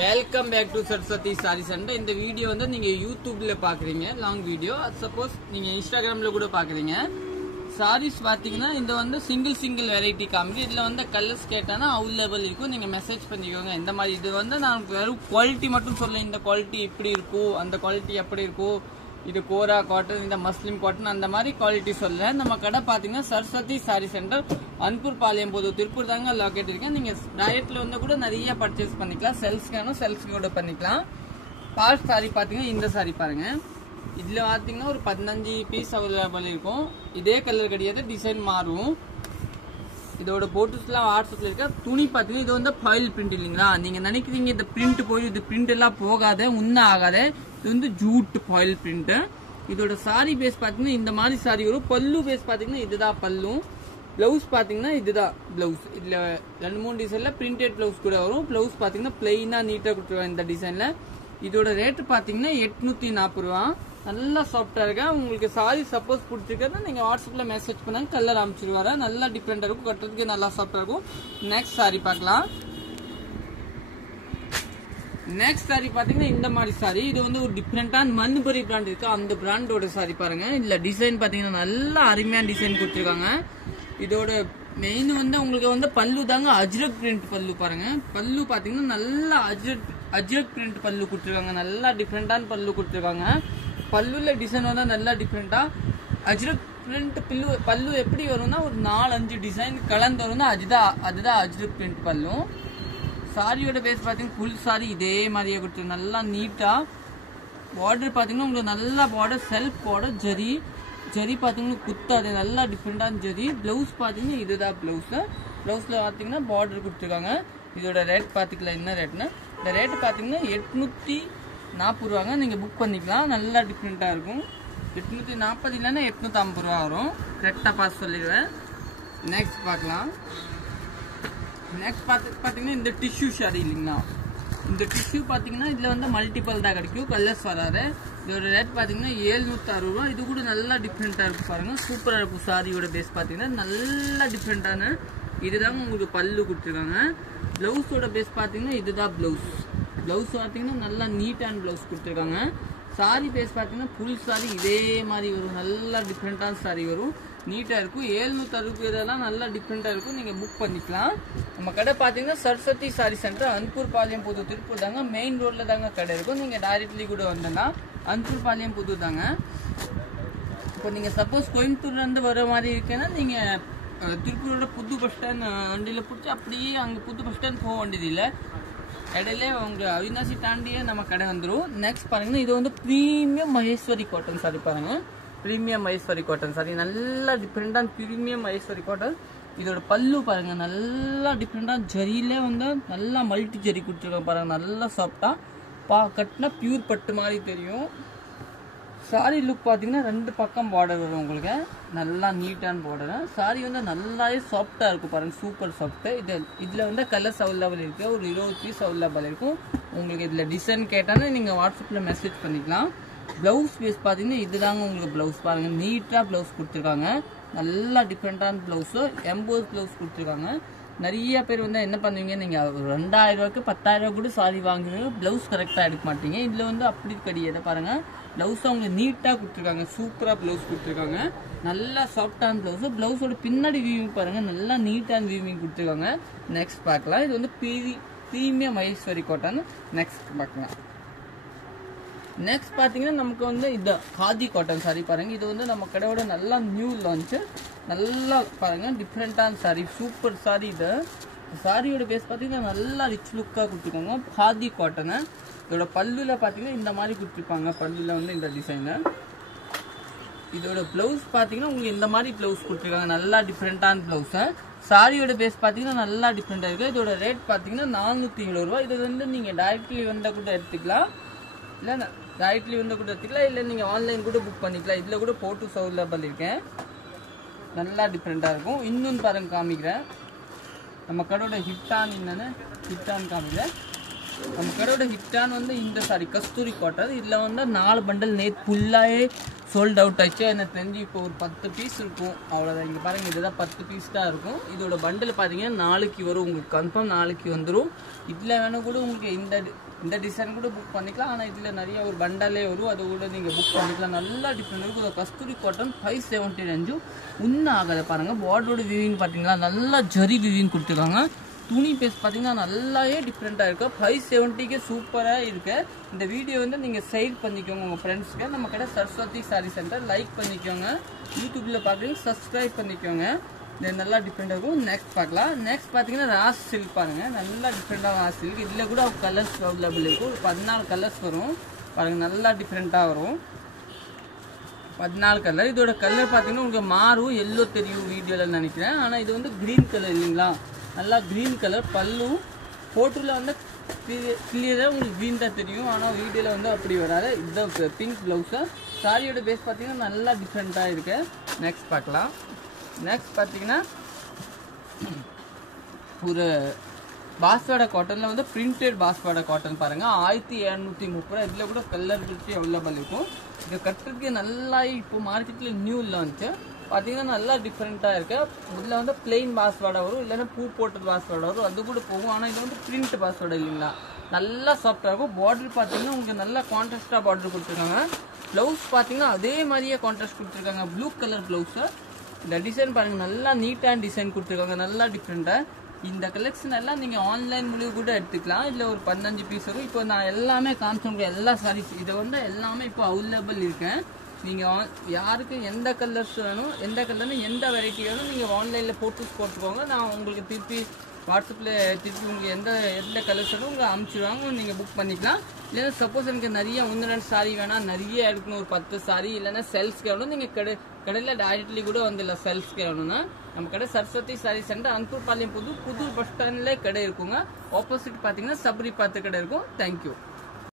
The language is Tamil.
Welcome back to Saraswati sari centre. இந்த வீடியோ வந்து நீங்க யூடியூப்ல பாக்குறீங்க, லாங் வீடியோ. சப்போஸ் நீங்க இன்ஸ்டாகிராம்ல கூட பாக்குறீங்க. சாரீஸ் பாத்தீங்கன்னா இந்த வந்து சிங்கிள் வெரைட்டி காமிக்கு. இதுல வந்து கலர்ஸ் கேட்டானா அவைலபிள் இருக்கும், நீங்க மெசேஜ் பண்ணிக்கோங்க. இந்த மாதிரி இது வந்து நான் வெறும் குவாலிட்டி மட்டும் சொல்ல, இந்த குவாலிட்டி இப்படி இருக்கும், அந்த குவாலிட்டி எப்படி இருக்கும், இது கோரா காட்டன், இந்த மஸ்லிம் காட்டன், அந்த மாதிரி குவாலிட்டி சொல்ல. நம்ம கடை பாத்தீங்கன்னா சரஸ்வதி சாரி சென்டர், அன்பூர் பாளையம் போது திருப்பூர் தாங்க லொக்கேட் இருக்கேன். நீங்க டைரக்ட்ல வந்து கூட நிறைய பர்ச்சேஸ் பண்ணிக்கலாம். செல்ஸ்க்கு கூட பண்ணிக்கலாம். பால் சாரி பாத்தீங்கன்னா இந்த சாரி பாருங்க, இதுல பாத்தீங்கன்னா ஒரு 15 பீஸ் அவைலபிள் இருக்கும். இதே கலர் கிடையாது, டிசைன் மாறும். இதோட போட்டோஸ்லாம் வாட்ஸ்அப்ல இருக்க. துணி பாத்தீங்கன்னா இது வந்து ஃபாயில் பிரிண்ட் இல்லைங்களா, நீங்க நினைக்கிறீங்க இந்த பிரிண்ட் போய் இது பிரிண்ட் எல்லாம் போகாத, உன்ன ஆகாத. இது வந்து ஜூட் ஃபாயில் பிரிண்ட். இதோட சாரி பேஸ் பாத்தீங்கன்னா இந்த மாதிரி சாரி வரும். பல்லு பேஸ் பாத்தீங்கன்னா இதுதான் பல்லு. பிளவுஸ் பாத்தீங்கன்னா இதுதான் பிளவுஸ். இதுல 2-3 டிசைன்ல பிரிண்டட் பிளவுஸ் கூட வரும். பிளவுஸ் பாத்தீங்கன்னா பிளெயினா நீட்டா கொடுத்துருவாங்க இந்த டிசைன்ல. இதோட ரேட் பாத்தீங்கன்னா 840 ரூபா. நல்லா சாஃப்டா இருக்கா. உங்களுக்கு சாரி சப்போஸ் பிடிச்சிருக்கா நீங்க வாட்ஸ்அப்ல மெசேஜ் பண்ணாங்க, கலர் அனுப்பிச்சிருவாரு. நல்லா டிஃப்ரெண்டா இருக்கும், கட்டுறதுக்கு நல்லா சாஃப்டா இருக்கும். நெக்ஸ்ட் சாரி பார்க்கலாம். நெக்ஸ்ட் சாரி பாத்தீங்கன்னா இந்த மாதிரி சாரி. இது வந்து ஒரு டிஃப்ரெண்டான மண்புரி பிராண்ட் இருக்கு, அந்த பிராண்டோட சாரி பாருங்க. இதுல டிசைன் பாத்தீங்கன்னா நல்ல அருமையான டிசைன் கொடுத்துருக்காங்க. இதோட மெயின் வந்து உங்களுக்கு வந்து பல்லு தாங்க அஜ்ரக் பிரிண்ட் பல்லு பாருங்க. பல்லு பாத்தீங்கன்னா நல்லா அஜ்ரக் பிரிண்ட் பல்லு கொடுத்துருக்காங்க. நல்லா டிஃப்ரெண்டான பல்லு கொடுத்துருக்காங்க. பல்லுல டிசைன் வந்து நல்லா டிஃப்ரெண்டா அஜ்ரக் பிரிண்ட் பல்லு எப்படி வரும்னா ஒரு 4-5 டிசைன் கலந்து வரும்னா அதுதான் அஜ்ரக் பிரிண்ட் பல்லு. சாரியோட பேஸ் பாத்தீங்கன்னா ஃபுல் சாரி இதே மாதிரியே கொடுத்து நல்லா நீட்டா. பார்டர் பாத்தீங்கன்னா உங்களுக்கு நல்லா பார்டர், செல்ஃப் பார்டர், ஜரி பாத்தீங்கன்னா குத்தாது, நல்லா டிஃப்ரெண்டான ஜரி. பிளவுஸ் பாத்தீங்கன்னா இதுதான் பிளவுஸ். பிளவுஸ்ல பாத்தீங்கன்னா பார்டர் கொடுத்துருக்காங்க. இதோட ரேட் பாத்துக்கலாம் என்ன ரேட்னு. இந்த ரேட் பாத்தீங்கன்னா 840 ரூபாங்க. நீங்க புக் பண்ணிக்கலாம். நல்லா டிஃப்ரெண்டா இருக்கும். 840 இல்லைன்னா 850 ரூபா வரும். கரெக்டா பார்த்து சொல்லிடுவேன். நெக்ஸ்ட் பார்க்கலாம். நெக்ஸ்ட் பாத்தீங்கன்னா இந்த டிஷ்யூ ஷாரி இல்லைங்களா, இந்த டிஷ்யூ பாத்தீங்கன்னா இதுல வந்து மல்டிபிள் தான் கிடைக்கும், கலர்ஸ் வராது. இதோட ரேட் பாத்தீங்கன்னா 760 ரூபா. இது கூட நல்லா டிஃப்ரெண்டா இருக்கும் பாருங்க, சூப்பரா இருக்கும். சாரியோட பேஸ் பாத்தீங்கன்னா நல்லா டிஃப்ரெண்டான இதுதாங்க உங்களுக்கு பல்லு கொடுத்துருக்காங்க. பிளவுஸோட பேஸ் பாத்தீங்கன்னா இதுதான் பிளவுஸ். பிளவுஸ் பாத்தீங்கன்னா நல்லா நீட்டான பிளவுஸ் கொடுத்துருக்காங்க. சாரி பேஸ் பாத்தீங்கன்னா ஃபுல் சாரி இதே மாதிரி வரும், நல்லா டிஃப்ரெண்டான சாரி வரும், நீட்டா இருக்கும். 760 இதெல்லாம் நல்லா டிஃப்ரெண்டா இருக்கும். நீங்க புக் பண்ணிக்கலாம். நம்ம கடை பாத்தீங்கன்னா சரஸ்வதி சாரி சென்டர், அன்பூர் பாளையம் புது திருப்பூர் தாங்க. மெயின் ரோட்ல தாங்க கடை இருக்கும். நீங்க டைரக்ட்லி கூட வந்தா அன்பூர் பாளையம் புது தாங்க. இப்போ நீங்க சப்போஸ் கோயம்புத்தூர்ல இருந்து வர மாதிரி இருக்குன்னா நீங்க திருப்பூரோட புது பஸ் ஸ்டாண்ட் வண்டியில பிடிச்சி அப்படியே அங்க புது பஸ் ஸ்டாண்ட் போக வேண்டியது இல்லை, இடையில உங்க அவினாசி தாண்டியே நம்ம கடை வந்துடும். நெக்ஸ்ட் பாருங்கன்னா இது வந்து பிரீமியம் மகேஸ்வரி காட்டன் சாரி பாருங்க. பிரீமியம் மகேஸ்வரி காட்டன் சாரி நல்லா டிஃப்ரெண்டான பிரீமியம் மகேஸ்வரி காட்டன். இதோட பல்லு பாருங்க நல்லா டிஃப்ரெண்டான ஜரியிலே வந்து நல்லா மல்டி ஜரி கொடுத்துருக்காங்க பாருங்க. நல்லா சாஃப்டா கட்டினா பியூர் பட்டு மாதிரி தெரியும். சாரி லுக் பாத்தீங்கன்னா 2 பக்கம் பார்டர் வரும் உங்களுக்கு, நல்லா நீட்டான பார்டர். சாரி வந்து நல்லாவே சாஃப்டா இருக்கும் பாருங்க, சூப்பர் சாஃப்ட். இதுல வந்து கலர்ஸ் அவைலபிள் இருக்கு, ஒரு 20 பீஸ் அவைலபிள் இருக்கும். உங்களுக்கு இதுல டிசைன் கேட்டாலும் நீங்க வாட்ஸ்அப்ல மெசேஜ் பண்ணிக்கலாம். பிளவுஸ் பீஸ் பாத்தீங்கன்னா இதுதாங்க உங்களுக்கு பிளவுஸ் பாருங்க, நீட்டா பிளவுஸ் கொடுத்துருக்காங்க. நல்லா டிஃப்ரெண்டான பிளவுஸ், எம்போஸ் பிளவுஸ் கொடுத்துருக்காங்க. நிறைய பேர் வந்து என்ன பண்ணுவீங்க, நீங்க 2000 ரூபாய்க்கு 10,000 ரூபாய் கூட சாரி வாங்குவீங்க, பிளவுஸ் கரெக்டா எடுக்க மாட்டீங்க. இதுல வந்து அப்படி கிடையாது பாருங்க. பிளவுஸ் அவங்க நீட்டா கொடுத்துருக்காங்க, சூப்பரா பிளவுஸ் கொடுத்துருக்காங்க. நல்லா சாஃப்டான பிளவுஸ். பிளவுஸோட பின்னாடி வீவிங் பாருங்க, நல்லா நீட்டான வீவிங் கொடுத்துருக்காங்க. நெக்ஸ்ட் பார்க்கலாம். இது வந்து பிரீமியம் மகேஸ்வரி காட்டன். நெக்ஸ்ட் பார்க்கலாம். நெக்ஸ்ட் பாத்தீங்கன்னா நமக்கு வந்து இந்த காதி காட்டன் சாரி பாருங்க. இது வந்து நம்ம கடையோட நல்லா நியூ லான்ச். நல்லா பாருங்க டிஃப்ரெண்டான சாரி, சூப்பர் சாரி. இது சாரியோட பேஸ் பாத்தீங்கன்னா நல்லா ரிச் லுக்கா கொடுத்துருக்காங்க, காதி காட்டன். இதோட பல்லுல பாத்தீங்கன்னா இந்த மாதிரி கொடுத்துருப்பாங்க, பல்லுல வந்து இந்த டிசைன். இதோட பிளவுஸ் பாத்தீங்கன்னா உங்களுக்கு இந்த மாதிரி பிளவுஸ் கொடுத்துருக்காங்க, நல்லா டிஃப்ரெண்டான பிளவுஸ். சாரியோட பேஸ் பாத்தீங்கன்னா நல்லா டிஃப்ரெண்டா இருக்கு. இதோட ரேட் பாத்தீங்கன்னா 470 ரூபாய். இது வந்து நீங்க டைரக்ட்லி வந்தா கூட எடுத்துக்கலாம், இல்ல டைரக்ட்லி வந்து கூட எடுத்துக்கலாம், இல்ல நீங்க ஆன்லைன் கூட புக் பண்ணிக்கலாம். இதுல கூட போட்டோஸ் அவைலபிள் இருக்கேன், நல்லா டிஃப்ரெண்டா இருக்கும். இன்னொன்னு பாருங்க காமிக்கிறேன். நம்ம கடையோட ஹிட்டான் என்னன்னு ஹிட்டான் காமிக்கிறேன். நம்ம கடையோட ஹிட்டான் வந்து இந்த சாரி கஸ்தூரி காட்டன். இதுல வந்து 4 பண்டல் நேத்து ஃபுல்லாவே சோல்ட் அவுட் ஆச்சு. எனக்கு தெரிஞ்சு இப்போ ஒரு 10 பீஸ் இருக்கும், அவ்வளோதான். இங்கே பாருங்கள், இதுதான் 10 பீஸ் தான் இருக்கும். இதோட பண்டில் பார்த்தீங்கன்னா நாளைக்கு வரும், உங்களுக்கு கன்ஃபார்ம் நாளைக்கு வந்துடும். இதில் வேணும் கூட உங்களுக்கு இந்த டிசைன் கூட புக் பண்ணிக்கலாம். ஆனால் இதில் நிறைய ஒரு பண்டாலே வரும், அது கூட நீங்கள் புக் பண்ணிக்கலாம். நல்லா டிஃப்ரெண்ட் இருக்கும். கஸ்தூரி காட்டன் 579 ஒன்றும் ஆகாது. பாருங்கள் பார்டரோட வியூவிங் பார்த்தீங்களா, நல்லா ஜரி வியூவிங் கொடுத்துருக்காங்க. துணி பேஸ் பார்த்தீங்கன்னா நல்லாவே டிஃப்ரெண்ட்டாக இருக்கும். 570க்கு சூப்பராக இருக்கு. இந்த வீடியோ வந்து நீங்கள் ஷேர் பண்ணிக்கோங்க உங்கள் ஃப்ரெண்ட்ஸ்க்கு. நம்ம கடை சரஸ்வதி சாரி சென்டர், லைக் பண்ணிக்கோங்க. யூடியூப்பில் பார்க்குறீங்க சப்ஸ்கிரைப் பண்ணிக்கோங்க. இது நல்லா டிஃப்ரெண்ட்டாக இருக்கும். நெக்ஸ்ட் பார்க்கலாம். நெக்ஸ்ட் பார்த்தீங்கன்னா ராஸ் சில்க் பாருங்கள், நல்லா டிஃப்ரெண்ட்டாக ராஸ் சில்க். இதில் கூட கலர்ஸ் அவைலபிள் இருக்கும். ஒரு 14 கலர்ஸ் வரும் பாருங்கள், நல்லா டிஃப்ரெண்ட்டாக வரும். 14 கலர். இதோட கலர் பார்த்தீங்கன்னா உங்களுக்கு மாறும், எல்லோ தெரியும் வீடியோவில் நினைக்கிறேன். ஆனால் இது வந்து க்ரீன் கலர் இல்லைங்களா, நல்லா க்ரீன் கலர். பல்லு ஃபோட்டோவில் வந்து கிளியராக உங்களுக்கு க்ரீன் தான் தெரியும், ஆனால் வீடியோவில் வந்து அப்படி வராது. இதுதான் பிங்க் ப்ளவுஸு. சாரியோட பேஸ் பார்த்தீங்கன்னா நல்லா டிஃப்ரெண்ட்டாக இருக்கு. நெக்ஸ்ட் பார்க்கலாம். நெக்ஸ்ட் பார்த்தீங்கன்னா ஒரு பாஸ்வாடா காட்டனில் வந்து பிரிண்டட் பாஸ்வாடா காட்டன் பாருங்கள், 1730. இதில் கூட கலர் பிரிச்சு அவைலபிள் இருக்கும். இதை கட்டுறதுக்கு நல்லா இப்போ மார்க்கெட்டில் நியூ லான்ச்சு பார்த்தீங்கன்னா நல்லா டிஃப்ரெண்ட்டாக இருக்குது. இதில் வந்து பிளெயின் பாஸ்வாடா வரும், இல்லைன்னா பூ போட்டது பாஸ்வாடா வரும், அது கூட போகும். ஆனால் இது வந்து பிரிண்ட் பாஸ்வாடா இல்லைங்களா, நல்லா சாஃப்டாக இருக்கும். பார்டர் பார்த்தீங்கன்னா உங்களுக்கு நல்லா கான்ட்ராஸ்டாக பார்டர் கொடுத்துருக்காங்க. ப்ளவுஸ் பார்த்தீங்கன்னா அதே மாதிரியே கான்ட்ராஸ்ட் கொடுத்துருக்காங்க, ப்ளூ கலர் ப்ளவுஸு. இந்த டிசைன் பாருங்கள், நல்லா நீட்டான டிசைன் கொடுத்துருக்காங்க, நல்லா டிஃப்ரெண்ட்டாக. இந்த கலெக்ஷன் எல்லாம் நீங்கள் ஆன்லைன் மூலியம் கூட எடுத்துக்கலாம். இதில் ஒரு 15 பீஸ் வரும். இப்போ நான் எல்லாமே காமிச்ச எல்லா சாரீஸ் இதை வந்து எல்லாமே இப்போ அவைலபிள் இருக்கேன். நீங்கள் யாருக்கு எந்த கலர்ஸ் வேணும், எந்த கலர்னு எந்த வெரைட்டி வேணும், நீங்கள் ஆன்லைனில் ஃபோட்டோஸ் போட்டுக்கோங்க. நான் உங்களுக்கு திருப்பி வாட்ஸ்அப்பில் திருப்பி உங்களுக்கு எந்த கலர்ஸ் வேணும் உங்களை அனுப்பிச்சிடுவாங்க, நீங்கள் புக் பண்ணிக்கலாம். இல்லைன்னா சப்போஸ் எனக்கு நிறைய 1-2 சாரி வேணால், நிறைய எடுக்கணும், ஒரு 10 சாரி, இல்லைன்னா செல்ஸ்க்கு வேணும், நீங்கள் கடையில் டைரக்ட்லி கூட வந்துடலாம். செல்ஸ்க்கு வேணும்னா நம்ம கடை சரஸ்வதி சாரி சென்டர், அன்பூர் பாளையம் புது பஸ் ஸ்டாண்ட்லேயே கடை இருக்குங்க. ஆப்போசிட் பார்த்தீங்கன்னா சபரி பார்த்து கடை இருக்கும். தேங்க்யூ.